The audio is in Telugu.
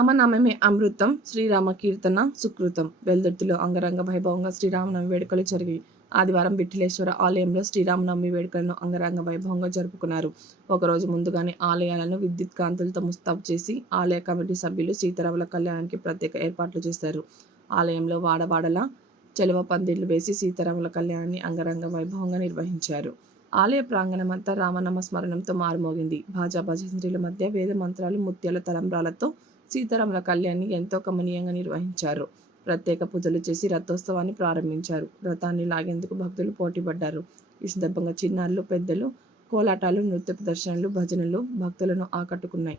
రామనామమే అమృతం, శ్రీరామ కీర్తన సుకృతం. వెల్దుర్తిలో అంగరంగ వైభవంగా శ్రీరామనవమి వేడుకలు జరిగాయి. ఆదివారం విఠలేశ్వర ఆలయంలో శ్రీరామనవమి వేడుకలను అంగరంగ వైభవంగా జరుపుకున్నారు. ఒకరోజు ముందుగానే ఆలయాలను విద్యుత్ కాంతులతో ముస్తాబు చేసి ఆలయ కమిటీ సభ్యులు సీతారాముల కళ్యాణానికి ప్రత్యేక ఏర్పాట్లు చేశారు. ఆలయంలో వాడవాడలా చెలవ పందిళ్లు వేసి సీతారాముల కళ్యాణాన్ని అంగరంగ వైభవంగా నిర్వహించారు. ఆలయ ప్రాంగణమంతా రామనామ స్మరణంతో మారుమోగింది. భాజా భజంత్రీల మధ్య వేద మంత్రాలు, ముత్యాల తలంబ్రాలతో సీతారాముల కళ్యాణాన్ని ఎంతో కమనీయంగా నిర్వహించారు. ప్రత్యేక పూజలు చేసి రథోత్సవాన్ని ప్రారంభించారు. రథాన్ని లాగేందుకు భక్తులు పోటీపడ్డారు. ఈ సందర్భంగా చిన్నారులు, పెద్దలు కోలాటాలు, నృత్య ప్రదర్శనలు, భజనలు భక్తులను ఆకట్టుకున్నాయి.